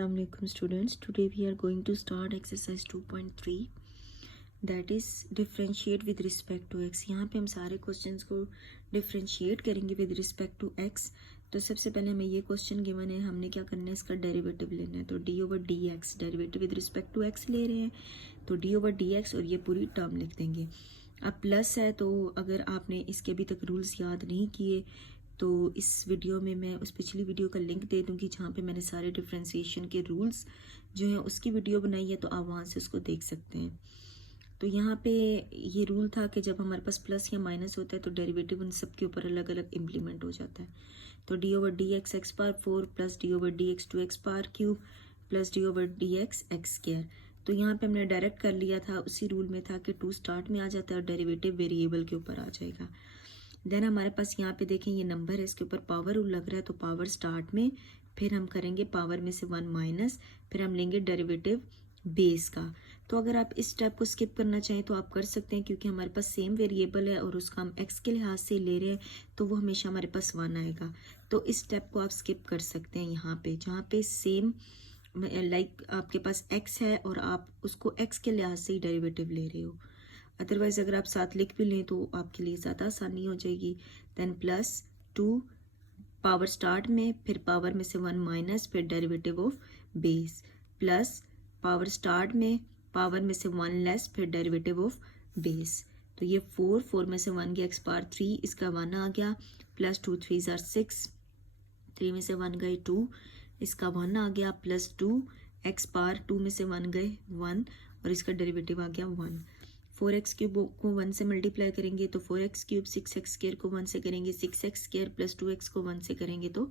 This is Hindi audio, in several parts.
Assalamualaikum students. Today we are going to start exercise 2.3 that is differentiate with respect to x. यहाँ पे हम सारे क्वेश्चंस को डिफ्रेंशिएट करेंगे विद रिस्पेक्ट टू x. तो सबसे पहले हमें ये क्वेश्चन गिवन है, हमने क्या करना है, इसका डेरिवेटिव लेना है. तो d/dx derivative with respect to x ले रहे हैं, तो d/dx और ये पूरी टर्म लिख देंगे. अब प्लस है, तो अगर आपने इसके अभी तक रूल्स याद नहीं किए तो इस वीडियो में मैं उस पिछली वीडियो का लिंक दे दूँगी जहाँ पे मैंने सारे डिफ्रेंशिएशन के रूल्स जो हैं उसकी वीडियो बनाई है, तो आप वहाँ से उसको देख सकते हैं. तो यहाँ पे ये रूल था कि जब हमारे पास प्लस या माइनस होता है तो डेरिवेटिव उन सब के ऊपर अलग अलग इम्प्लीमेंट हो जाता है. तो d/dx x⁴ plus d/dx 2x³ plus d/dx x². तो यहाँ पे हमने डायरेक्ट कर लिया था, उसी रूल में था कि 2 स्टार्ट में आ जाता है और डेरिवेटिव वेरिएबल के ऊपर आ जाएगा. देन हमारे पास यहाँ पे देखें ये नंबर है, इसके ऊपर पावर रूल लग रहा है, तो पावर स्टार्ट में, फिर हम करेंगे पावर में से 1 माइनस, फिर हम लेंगे डेरिवेटिव बेस का. तो अगर आप इस स्टेप को स्किप करना चाहें तो आप कर सकते हैं, क्योंकि हमारे पास सेम वेरिएबल है और उसका हम x के लिहाज से ले रहे हैं, तो वो हमेशा हमारे पास 1 आएगा. तो इस स्टेप को आप स्किप कर सकते हैं यहाँ पे, जहाँ पे सेम लाइक आपके पास x है और आप उसको x के लिहाज से ही डेरिवेटिव ले रहे हो. अदरवाइज अगर आप साथ लिख भी लें तो आपके लिए ज़्यादा आसानी हो जाएगी. देन प्लस 2 पावर स्टार्ट में, फिर पावर में से 1 माइनस, फिर derivative of base, plus power start में, पावर में से 1 लेस, फिर डेरिवेटिव ऑफ बेस. तो ये 4 में से 1 गया x⁴, इसका 1 आ गया, प्लस 2 3 ज़ार 6, 3 में से 1 गए 2, इसका 1 आ गया, प्लस 2 x⁴, 2 में से 1 गए 1 और इसका डेरिवेटिव आ गया 1. 4x³ को 1 से मल्टीप्लाई करेंगे तो 4x³ 6x² को 1 से करेंगे 6x² प्लस 2x को 1 से करेंगे तो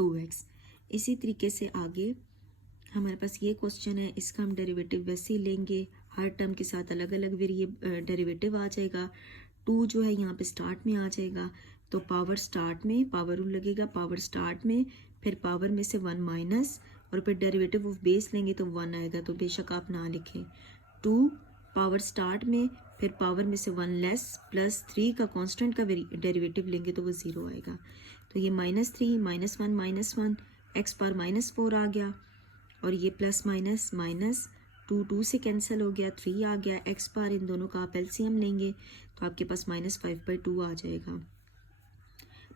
2x. इसी तरीके से आगे हमारे पास ये क्वेश्चन है, इसका हम डेरिवेटिव वैसे ही लेंगे, हर टर्म के साथ अलग अलग डेरिवेटिव आ जाएगा. 2 जो है यहाँ पे स्टार्ट में आ जाएगा, तो पावर स्टार्ट में पावर रूल लगेगा, पावर स्टार्ट में, फिर पावर में से 1 माइनस और फिर डेरिवेटिव ऑफ बेस लेंगे तो 1 आएगा, तो बेशक आप ना लिखें. 2 पावर स्टार्ट में, फिर पावर में से 1 लेस, प्लस 3 का कांस्टेंट का डेरिवेटिव लेंगे तो वो 0 आएगा. तो ये -3 -1 x⁴ -4 आ गया, और ये प्लस माइनस माइनस 2 से कैंसिल हो गया, 3 आ गया, x⁴ इन दोनों का आप एलसीएम लेंगे तो आपके पास -5/2 आ जाएगा.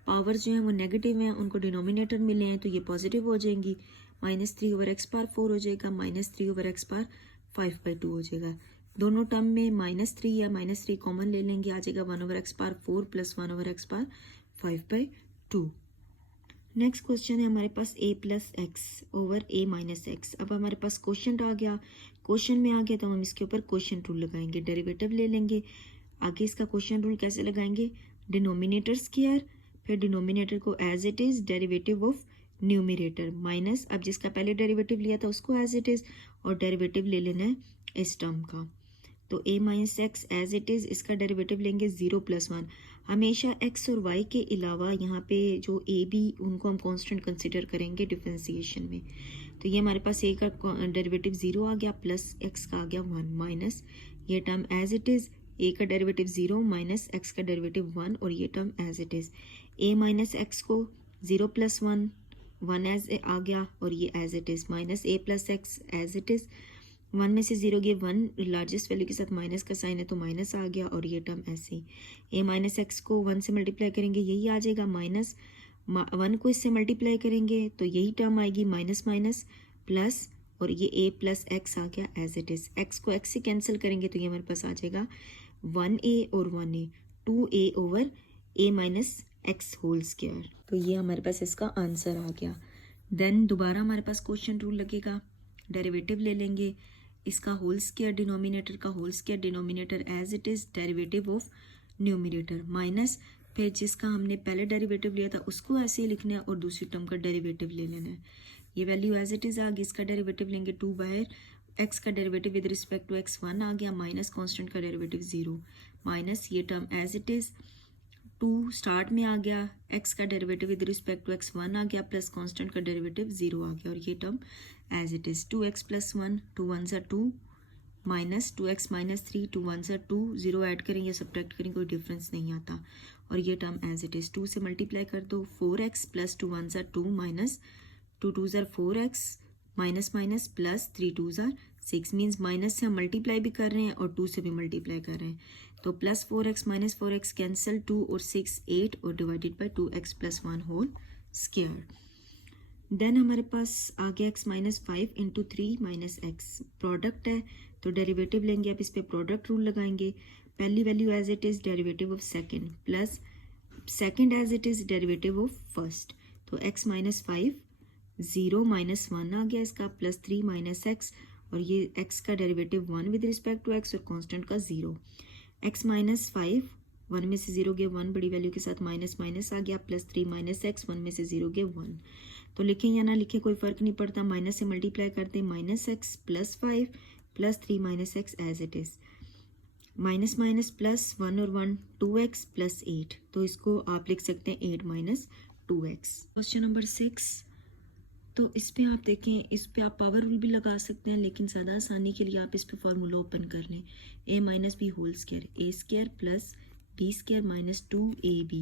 पावर जो है वो नेगेटिव हैं, उनको डिनोमिनेटर मिले हैं तो ये पॉजिटिव हो जाएंगी, -3/x⁴ 4 हो जाएगा, -3/x⁴ 5/2 हो जाएगा. दोनों टर्म में -3 या -3 कॉमन ले लेंगे, आ जाएगा 1/x⁴ 4 plus 1/x⁴ 5/2. Next question है हमारे पास a + x / a - x. अब हमारे पास क्वेश्चन आ गया, क्वेश्चन में आ गया तो हम इसके ऊपर क्वेश्चन रूल लगाएंगे, डेरिवेटिव ले लेंगे. आगे इसका क्वेश्चन रूल कैसे लगाएंगे, डिनोमिनेटर स्क्वायर, फिर डिनोमिनेटर को as it is, derivative of numerator minus, अब जिसका पहले डेरिवेटिव लिया था उसको एज इट इज़, और डेरिवेटिव ले लेना है इस टर्म का. तो a - x as it is, इसका डेरिवेटिव लेंगे 0 + 1. हमेशा x और y के अलावा यहाँ पे जो a b उनको हम कांस्टेंट कंसिडर करेंगे डिफरेंशिएशन में. तो ये हमारे पास a का डेरिवेटिव 0 आ गया, प्लस x का आ गया 1, माइनस ये term as it is, a का डेरिवेटिव 0 माइनस x का डेरिवेटिव 1 और ये term as it is. a - x को 0 + 1 1 एज आ गया और ये as it is, minus a + x as it is, 1 में से 0 गए 1, लार्जेस्ट वैल्यू के साथ माइनस का साइन है तो माइनस आ गया और ये टर्म ऐसे ही. a - x को 1 से मल्टीप्लाई करेंगे यही आ जाएगा, माइनस 1 को इससे मल्टीप्लाई करेंगे तो यही टर्म आएगी, माइनस माइनस प्लस, और ये a + x आ गया एज इट इज़. x को x से कैंसिल करेंगे तो ये हमारे पास आ जाएगा 1a और 1a, 2a/a - x whole square. तो ये हमारे पास इसका आंसर आ गया. देन दोबारा हमारे पास क्वेश्चन रूल लगेगा, डेरिवेटिव ले लेंगे, इसका होल स्क्वायर, डिनोमिनेटर का whole square, denominator as it is, derivative of numerator minus, फिर जिसका हमने पहले डेरिवेटिव लिया था उसको ऐसे ही लिखना है और दूसरी टर्म का डेरिवेटिव ले लेना है. ये वैल्यू एज इट इज़ आ गई, इसका डेरिवेटिव लेंगे 2 x का derivative with respect to x 1 आ गया, माइनस कांस्टेंट का डेरिवेटिव 0, माइनस ये term as it is, 2 start में आ गया, x का derivative with respect to x 1 आ गया, प्लस कांस्टेंट का डेरिवेटिव 0 आ गया और ये term as it is. 2x + 1 2 1 = 2, minus 2x - 3 2 1 = 2, 0 add करें या सब्ट्रैक्ट करें कोई डिफरेंस नहीं आता, और ये टर्म एज इट इज़. 2 से मल्टीप्लाई कर दो, 4x + 2 1 = 2, minus 2 2 = 4x minus minus plus 3 2 ज़ार 6 मीन्स माइनस से हम मल्टीप्लाई भी कर रहे हैं और 2 से भी मल्टीप्लाई कर रहे हैं, तो plus 4x minus 4x cancel, 2 और 6 8 और divided by 2x plus 1 whole square. Then हमारे पास आ गया x minus 5 into 3 minus x, product है तो डेरिवेटिव लेंगे, आप इस पर प्रोडक्ट रूल लगाएंगे, पहली value as it is derivative of second plus second as it is derivative of first, तो x माइनस 5 0 माइनस 1 आ गया इसका, प्लस 3 माइनस एक्स, और ये x का derivative 1 with respect to x और कांस्टेंट का 0, x माइनस 5 1 में से 0 गया 1 बड़ी वैल्यू के साथ, माइनस माइनस आ गया, प्लस 3 माइनस एक्स, 1 में से 0 गया 1, तो लिखें या ना लिखें कोई फ़र्क नहीं पड़ता, माइनस से मल्टीप्लाई करते हैं, minus x plus 5 plus 3 minus x as it is, minus minus plus 1 और 1 2x प्लस 8, तो इसको आप लिख सकते हैं 8 माइनस 2x। क्वेश्चन नंबर 6, तो इस पे आप देखें, इस पे आप पावर रूल भी लगा सकते हैं, लेकिन ज़्यादा आसानी के लिए आप इस पे फॉर्मूला ओपन कर लें, a minus b whole square, a square plus b square minus 2ab,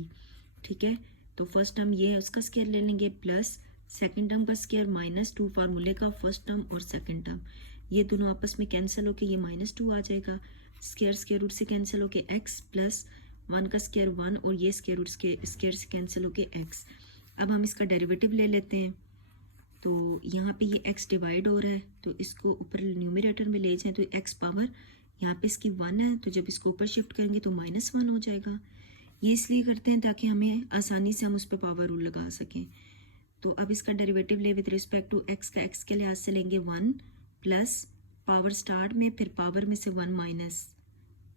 ठीक है, तो फर्स्ट टर्म ये है उसका स्क्वायर ले लेंगे, प्लस सेकंड टर्म का स्क्वायर माइनस 2 फार्मूले का फर्स्ट टर्म और सेकंड टर्म, ये दोनों आपस में कैंसिल होके ये माइनस 2 आ जाएगा, स्क्वायर स्क्वायर रूट से कैंसिल होके x प्लस 1 का स्क्वायर 1 और ये स्क्वायर रूट स्क्वायर से कैंसिल होके x। अब हम इसका डेरिवेटिव ले लेते हैं, तो यहाँ पे ये x डिवाइड हो रहा है, तो इसको ऊपर न्यूमरेटर में ले जाएं, तो x पावर यहाँ पे इसकी 1 है, तो जब इसको ऊपर शिफ्ट करेंगे तो माइनस 1 हो जाएगा, ये इसलिए करते हैं ताकि हमें आसानी से हम उस पर पावर रूल लगा सकें। तो अब इसका डेरिवेटिव ले विद रिस्पेक्ट टू x का x के लिहाज से लेंगे 1 प्लस पावर स्टार्ट में, फिर पावर में से 1 माइनस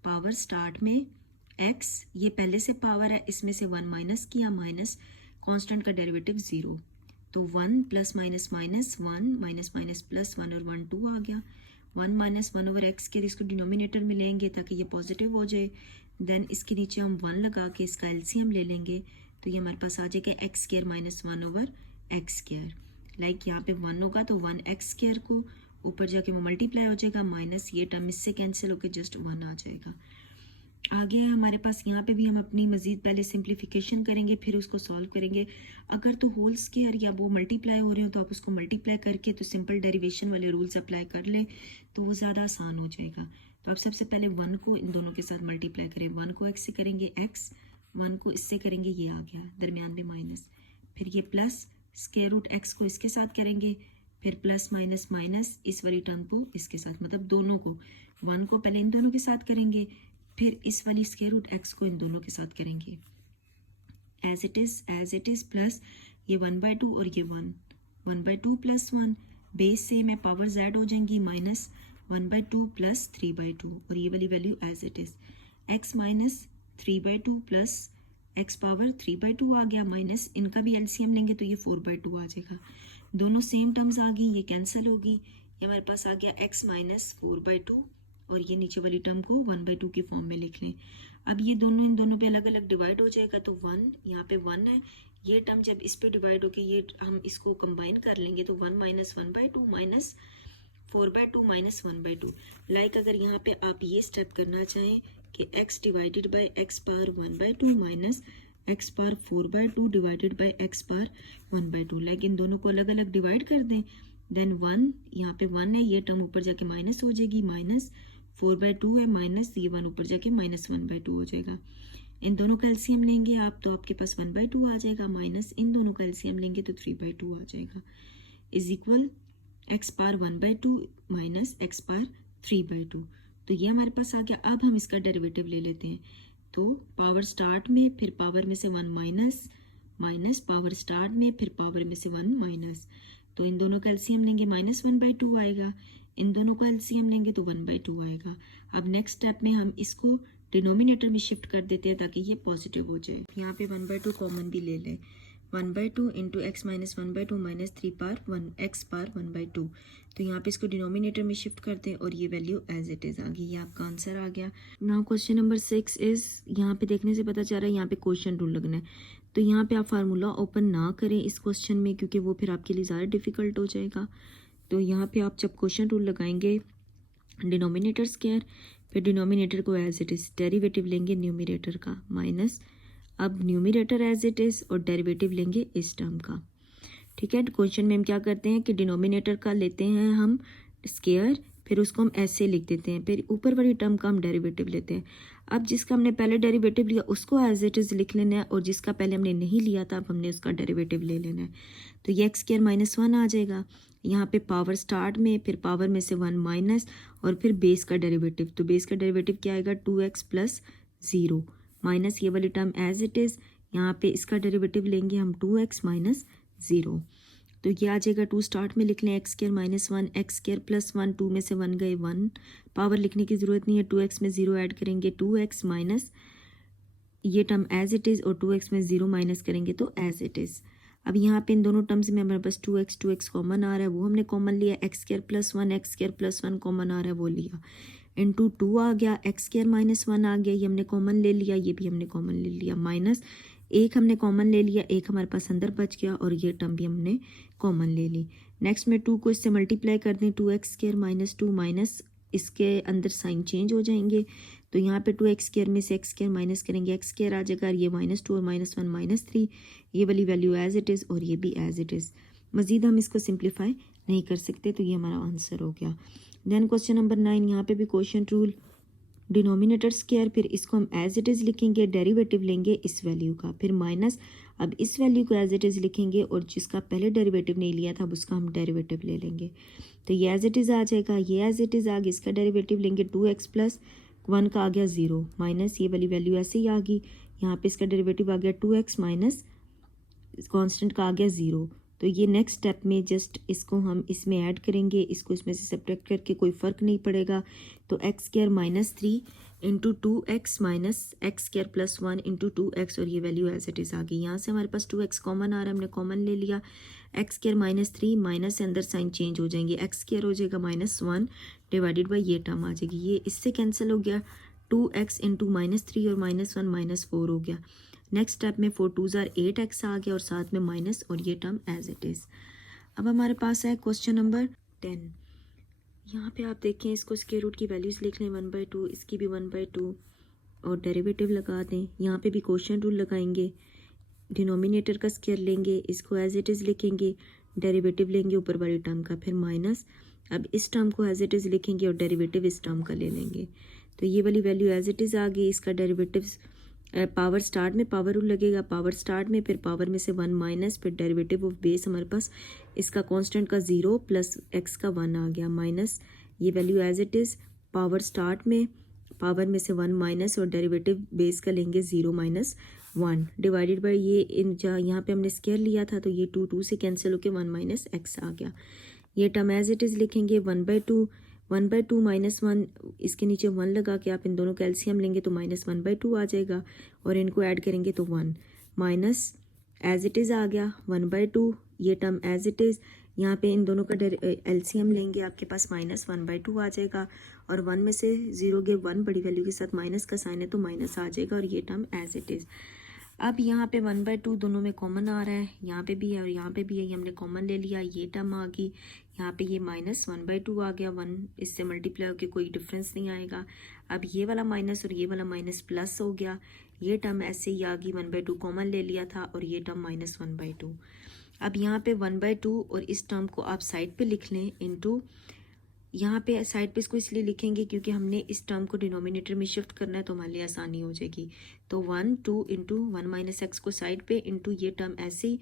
पावर स्टार्ट में x, ये पहले से पावर है, इसमें से 1 माइनस किया, माइनस कांस्टेंट का डेरिवेटिव 0, तो 1 plus minus minus 1 minus minus plus 1 और 1 2 आ गया, 1 माइनस 1 ओवर x के, इसको डिनोमिनेटर में लेंगे ताकि ये पॉजिटिव हो जाए, देन इसके नीचे हम 1 लगा के इसका एलसीएम ले लेंगे, तो ये हमारे पास आ जाएगा x square minus 1 over x square, like यहाँ पे 1 होगा तो 1 एक्स स्क्वायर को ऊपर जाके वो मल्टीप्लाई हो जाएगा, माइनस ये टर्म इससे कैंसिल होकर जस्ट 1 आ जाएगा। आगे है हमारे पास, यहाँ पे भी हम अपनी मज़ीद पहले सिंप्लीफिकेशन करेंगे फिर उसको सॉल्व करेंगे, अगर तो होल स्क्वायर या वो मल्टीप्लाई हो रहे हो तो आप उसको मल्टीप्लाई करके तो सिंपल डेरिवेशन वाले रूल्स अप्लाई कर लें तो वो ज़्यादा आसान हो जाएगा। तो आप सबसे पहले 1 को इन दोनों के साथ मल्टीप्लाई करें, 1 को x से करेंगे x, 1 को इससे करेंगे ये आ गया, दरमियान में माइनस, फिर ये प्लस स्क्वायर रूट x को इसके साथ करेंगे, फिर प्लस माइनस माइनस इस वाली टर्म को इसके साथ, मतलब दोनों को, 1 को पहले इन दोनों के साथ करेंगे, फिर इस वाली स्क्वायर रूट x को इन दोनों के साथ करेंगे, एज इट इज़ प्लस ये 1/2 और ये 1/2 प्लस 1, बेस से मैं पावर z हो जाएंगी, माइनस 1/2 प्लस 3/2 और ये वाली value as it is, x minus 3/2 plus x power 3/2 आ गया, माइनस इनका भी एलसीएम लेंगे तो ये 4/2 आ जाएगा, दोनों सेम टर्म्स आ गई, ये कैंसिल होगी, ये हमारे पास आ गया x माइनस 4/2 और ये नीचे वाली टर्म को 1/2 की फॉर्म में लिख लें। अब ये दोनों इन दोनों पे अलग अलग डिवाइड हो जाएगा, तो 1 यहाँ पे 1 है, ये टर्म जब इस पे डिवाइड होके ये हम इसको कंबाइन कर लेंगे तो 1 माइनस 1/2 माइनस 4/2 माइनस 1/2, लाइक अगर यहाँ पे आप ये स्टेप करना चाहें कि x divided by x power 1/2 minus x power 4/2 divided by x power 1/2, like in दोनों को अलग अलग डिवाइड कर दें, देन 1 यहाँ पे 1 है, ये टर्म ऊपर जाके माइनस हो जाएगी, माइनस 4/2 है, माइनस ये 1 ऊपर जाके माइनस 1/2 हो जाएगा, इन दोनों का एलसीएम लेंगे आप तो आपके पास 1/2 आ जाएगा, माइनस इन दोनों का एलसीएम लेंगे तो 3/2 आ जाएगा, is equal x power 1/2 minus x power 3/2, तो ये हमारे पास आ गया। अब हम इसका डेरिवेटिव ले लेते हैं, तो पावर स्टार्ट में फिर पावर में से 1 माइनस, माइनस पावर स्टार्ट में फिर पावर में से 1 माइनस, तो इन दोनों का एलसीएम लेंगे माइनस 1/2 आएगा, इन दोनों का एलसीएम लेंगे तो 1/2 आएगा। अब नेक्स्ट स्टेप में हम इसको डिनोमिनेटर में शिफ्ट कर देते हैं ताकि ये पॉजिटिव हो जाए, यहाँ पे 1/2 कॉमन भी ले लें, 1/2 into x minus 1/2 minus 3 power 1 x power 1/2, तो यहाँ पे इसको डिनोमिनेटर में शिफ्ट करते हैं और ये वैल्यू एज इट इज़ आ गई, ये आपका आंसर आ गया। नाउ क्वेश्चन नंबर 6 इज़, यहाँ पे देखने से पता चल रहा है यहाँ पे क्वेश्चन रूल लगना है, तो यहाँ पे आप फार्मूला ओपन ना करें इस क्वेश्चन में क्योंकि वो फिर आपके लिए ज़्यादा डिफ़िकल्ट हो जाएगा। तो यहाँ पे आप जब क्वेश्चन रूल लगाएंगे डिनोमिनेटर स्क्वायर, फिर डिनोमिनेटर को एज इट इज़ डेरिवेटिव लेंगे न्यूमरेटर का माइनस, अब न्यूमरेटर एज इट इज़ और डेरिवेटिव लेंगे इस टर्म का, ठीक है। क्वेश्चन में हम क्या करते हैं कि डिनोमिनेटर का लेते हैं हम स्क्वायर, फिर उसको हम ऐसे लिख देते हैं, फिर ऊपर वाली टर्म का हम डेरिवेटिव लेते हैं। अब जिसका हमने पहले डेरिवेटिव लिया उसको एज इट इज़ लिख लेना है, और जिसका पहले हमने नहीं लिया था अब हमने उसका डेरिवेटिव ले लेना है। तो ये एक्स स्क्वायर माइनस 1 आ जाएगा। यहाँ पे पावर स्टार्ट में, फिर पावर में से 1 माइनस, और फिर बेस का डेरिवेटिव। तो बेस का डेरिवेटिव क्या आएगा 2x प्लस 0 माइनस ये वाली टर्म एज इट इज़। यहाँ पे इसका डेरिवेटिव लेंगे हम 2x माइनस 0। तो ये आ जाएगा 2 स्टार्ट में लिख लें x square minus 1 x square plus 1, 2 में से 1 गए 1, पावर लिखने की ज़रूरत नहीं है। 2x में 0 ऐड करेंगे 2x माइनस ये टर्म एज इट इज़, और 2x में 0 माइनस करेंगे तो एज इट इज़। अब यहाँ पे इन दोनों टर्म्स में हमारे पास 2x कॉमन आ रहा है, वो हमने कॉमन लिया। X square plus 1 x square plus 1 common आ रहा है, वो लिया। इंटू 2 आ गया, एक्स स्क्वायर माइनस 1 आ गया, ये हमने कॉमन ले लिया, ये भी हमने कॉमन ले लिया। माइनस एक हमने कॉमन ले लिया, एक हमारे पास अंदर बच गया, और ये टर्म भी हमने कॉमन ले ली। नेक्स्ट में 2 को इससे मल्टीप्लाई कर दें, 2x स्क्वायर माइनस 2 माइनस इसके अंदर साइन चेंज हो जाएंगे। तो यहाँ पे 2x स्क्वायर में से x स्क्वायर माइनस करेंगे, x स्क्वायर आ जाएगा, ये -2 और -1 -3, ये वाली वैल्यू एज इट इज़, और ये भी एज इट इज़। मज़ीद हम इसको सिंप्लीफाई नहीं कर सकते, तो ये हमारा आंसर हो गया। देन क्वेश्चन नंबर 9, यहाँ पे भी क्वेश्चन रूल, डिनोमिनेटर स्क्वायर, फिर इसको हम एज इट इज़ लिखेंगे, डेरिवेटिव लेंगे इस वैल्यू का, फिर माइनस, अब इस वैल्यू को एज इट इज़ लिखेंगे, और जिसका पहले डेरिवेटिव नहीं लिया था अब उसका हम डेरिवेटिव ले लेंगे। तो ये एज इट इज़ आ जाएगा, ये एज इट इज़ आ गया, इसका डेरिवेटिव लेंगे 2x प्लस 1 का आ गया 0 माइनस ये वाली वैल्यू ऐसे ही आ गई। यहाँ पे इसका डेरिवेटिव आ गया 2x माइनस कांस्टेंट का आ गया 0। तो ये नेक्स्ट स्टेप में जस्ट इसको हम इसमें ऐड करेंगे, इसको इसमें से सब्ट्रैक्ट करके कोई फ़र्क नहीं पड़ेगा। तो x square minus 3 into 2x minus x square plus 1 into 2x, और ये वैल्यू एज इट इज़ आ गई। यहाँ से हमारे पास 2x कॉमन आ रहा है, हमने कॉमन ले लिया। एक्स स्क्वायर माइनस 3 माइनस से अंदर साइन चेंज हो जाएंगे, एक्स स्क्वायर हो जाएगा -1 डिवाइडेड बाई ये टर्म आ जाएगी, ये इससे कैंसिल हो गया। 2x इंटू -3 और -1 -4 हो गया। नेक्स्ट स्टेप में 4 2 8x आ गया, और साथ में माइनस, और ये टर्म एज इट इज़। अब हमारे पास है क्वेश्चन नंबर 10। यहाँ पे आप देखें, इसको स्क्वायर रूट की वैल्यूज़ लिख लें 1/2, इसकी भी 1/2, और डेरिवेटिव लगा दें। यहाँ पे भी क्वेश्चन रूल लगाएंगे, डिनोमिनेटर का स्क्वायर लेंगे, इसको एज इट इज़ लिखेंगे, डेरिवेटिव लेंगे ऊपर वाली टर्म का, फिर माइनस, अब इस टर्म को एज इट इज़ लिखेंगे और डेरिवेटिव इस टर्म का ले लेंगे। तो ये वाली वैल्यू एज इट इज़ आ गई, इसका डेरिवेटिव पावर स्टार्ट में पावर रूल लगेगा, पावर स्टार्ट में, फिर पावर में से 1 माइनस, फिर डेरिवेटिव ऑफ बेस हमारे पास इसका कांस्टेंट का 0 प्लस x का 1 आ गया, माइनस ये value as it is, power start में, पावर में से 1 माइनस, और डेरिवेटिव बेस का लेंगे 0 माइनस 1 डिवाइडेड बाई ये इन जहाँ यहाँ पे हमने स्क्वायर लिया था, तो ये 2 से कैंसिल होकर 1 माइनस x आ गया। ये टर्म एज इट इज़ लिखेंगे 1/2 माइनस 1, इसके नीचे 1 लगा के आप इन दोनों का एलसीएम लेंगे तो -1/2 आ जाएगा, और इनको ऐड करेंगे तो 1 माइनस एज इट इज़ आ गया 1/2, ये टर्म एज इट इज़। यहाँ पे इन दोनों का एलसीएम लेंगे, आपके पास -1/2 आ जाएगा, और 1 में से 0 गए 1, बड़ी वैल्यू के साथ माइनस का साइन है तो माइनस आ जाएगा, और ये टर्म एज इट इज़। अब यहाँ पे 1/2 दोनों में कॉमन आ रहा है, यहाँ पे भी है और यहाँ पे भी है, ये हमने कॉमन ले लिया, ये टर्म आ गई। यहाँ पे ये -1/2 आ गया, 1 इससे मल्टीप्लाई होकर कोई डिफरेंस नहीं आएगा। अब ये वाला माइनस और ये वाला माइनस प्लस हो गया, ये टर्म ऐसे ही आ गई, 1/2 कॉमन ले लिया था, और ये टर्म -1/2। अब यहाँ पे 1/2 और इस टर्म को आप साइड पे लिख लें, इनटू यहाँ पे साइड पे इसको इसलिए लिखेंगे क्योंकि हमने इस टर्म को डिनोमिनेटर में शिफ्ट करना है, तो हमारे लिए आसानी हो जाएगी। तो 1 2 इंटू 1 माइनस एक्स को साइड पे, इंटू ये टर्म ऐसे ही,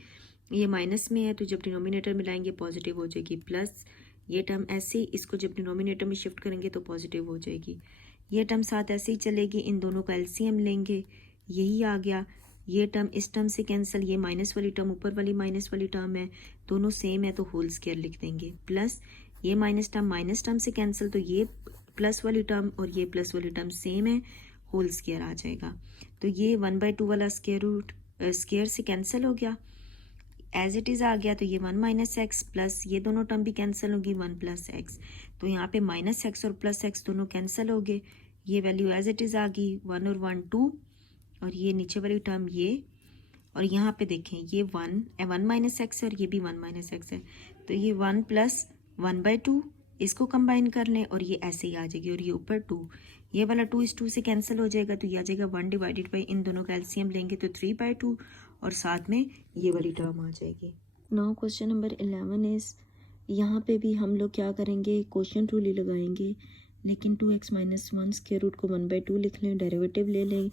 ये माइनस में है तो जब डिनोमिनेटर में लाएंगे पॉजिटिव हो जाएगी, प्लस ये टर्म ऐसे ही, इसको जब डिनोमिनेटर में शिफ्ट करेंगे तो पॉजिटिव हो जाएगी। ये टर्म साथ ऐसे ही चलेगी, इन दोनों का एलसीएम लेंगे, यही आ गया। ये टर्म इस टर्म से कैंसिल, ये माइनस वाली टर्म ऊपर वाली माइनस वाली टर्म है, दोनों सेम है तो होल स्क्वायर लिख देंगे, प्लस ये माइनस टर्म से कैंसिल, तो ये प्लस वाली टर्म और ये प्लस वाली टर्म सेम है, होल स्क्वायर आ जाएगा। तो ये 1/2 वाला स्क्वायर रूट स्क्वायर से कैंसिल हो गया, एज इट इज़ आ गया। तो ये 1 माइनस एक्स प्लस ये दोनों टर्म भी कैंसिल होगी, 1 प्लस एक्स, तो यहाँ पे माइनस एक्स और प्लस एक्स दोनों कैंसिल हो गए, ये वैल्यू एज इट इज़ आ गई, 1 और 1 2, और ये नीचे वाली टर्म ये, और यहाँ पे देखें ये 1 माइनस एक्स है और ये भी 1 माइनस एक्स है, तो ये 1 प्लस 1/2 इसको कंबाइन कर लें, और ये ऐसे ही आ जाएगी, और ये ऊपर 2, ये वाला 2 इस 2 से कैंसिल हो जाएगा, तो ये आ जाएगा 1 डिवाइडेड बाई इन दोनों का एलसीएम लेंगे तो 3/2, और साथ में ये वाली टर्म आ जाएगी। नाउ क्वेश्चन नंबर 11 इज़, यहाँ पे भी हम लोग क्या करेंगे, क्वेश्चन रूल ही लगाएंगे, लेकिन 2x माइनस 1 स्क्वायर रूट को 1/2 लिख लें, डेरिवेटिव ले लें,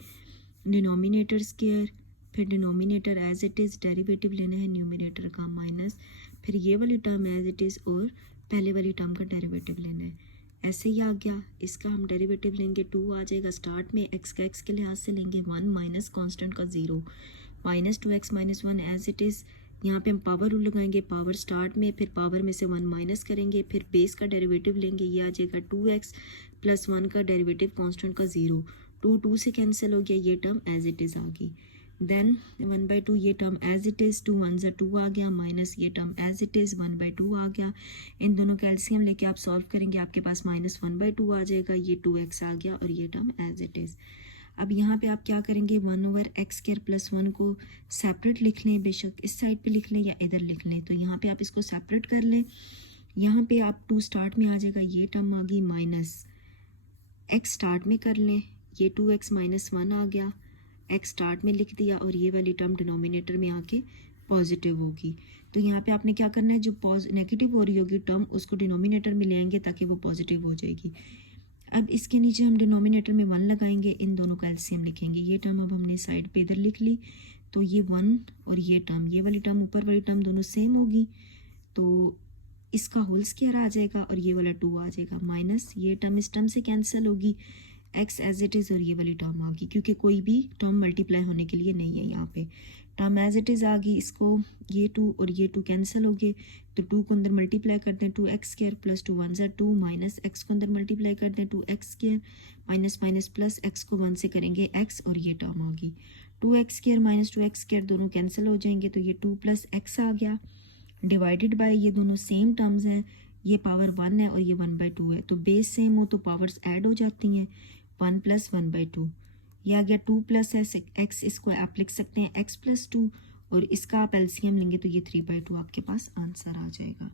डिनोमिनेटर स्क्वायर, फिर denominator as it is, derivative लेना है न्यूमिनेटर का माइनस, फिर ये वाली टर्म एज इट इज़ और पहले वाली टर्म का डेरिवेटिव लेना है। ऐसे ही आ गया, इसका हम डेरिवेटिव लेंगे 2 आ जाएगा, स्टार्ट में x का x के लिहाज से लेंगे 1 माइनस कॉन्स्टेंट का 0 minus 2x minus 1 as it is. यहाँ पे हम पावर रूल लगाएंगे, पावर स्टार्ट में, फिर पावर में से 1 माइनस करेंगे, फिर बेस का डेरिवेटिव लेंगे, ये आ जाएगा 2x प्लस 1 का डेरिवेटिव कॉन्स्टेंट का 0, 2 से कैंसिल हो गया, ये टर्म एज इट इज़ आ गई। देन 1/2 ये टर्म एज इट इज़, 2 1 2 आ गया, माइनस ये टर्म एज इट इज़ 1/2 आ गया। इन दोनों का एलसीएम लेके आप सॉल्व करेंगे, आपके पास माइनस 1/2 आ जाएगा, ये 2x आ गया और ये टर्म एज इट इज़। अब यहाँ पे आप क्या करेंगे, 1/x² प्लस 1 को सेपरेट लिख लें, बेशक इस साइड पे लिख लें या इधर लिख लें, तो यहाँ पे आप इसको सेपरेट कर लें। यहाँ पे आप 2 स्टार्ट में आ जाएगा, ये टर्म आ गई, माइनस x स्टार्ट में कर लें, ये 2x माइनस 1 आ गया, x स्टार्ट में लिख दिया और ये वाली टर्म डिनोमिनेटर में आके पॉजिटिव होगी। तो यहाँ पे आपने क्या करना है, जो नेगेटिव हो रही होगी टर्म उसको डिनोमिनेटर में ले आएंगे ताकि वो पॉजिटिव हो जाएगी। अब इसके नीचे हम डिनोमिनेटर में 1 लगाएंगे, इन दोनों का एलसीएम लिखेंगे, ये टर्म अब हमने साइड पे इधर लिख ली, तो ये 1 और ये टर्म, ये वाली टर्म ऊपर वाली टर्म दोनों सेम होगी, तो इसका होल स्क्वायर आ जाएगा और ये वाला 2 आ जाएगा, माइनस ये टर्म इस टर्म से कैंसिल होगी, x एज इट इज़ और ये वाली टर्म आ गई, क्योंकि कोई भी टर्म मल्टीप्लाई होने के लिए नहीं है, यहाँ पे टर्म एज इट इज़ आ गई। इसको ये 2 और ये 2 कैंसिल हो गए, तो 2 को अंदर मल्टीप्लाई करते हैं, 2x² प्लस 2 1 2 माइनस x को अंदर मल्टीप्लाई करते हैं, 2x² minus minus plus x को 1 से करेंगे x और ये टर्म आ गई, 2x² माइनस 2x² दोनों कैंसिल हो जाएंगे, तो ये 2 प्लस x आ गया, डिवाइडेड बाय ये दोनों सेम टर्म्स हैं, ये पावर 1 है और ये 1/2 है, तो बेस सेम हो तो पावर्स ऐड हो जाती हैं, 1 प्लस 1/2, यह आ गया 2 प्लस x, इसको आप लिख सकते हैं x प्लस 2 और इसका आप एलसीएम लेंगे तो ये 3/2 आपके पास आंसर आ जाएगा।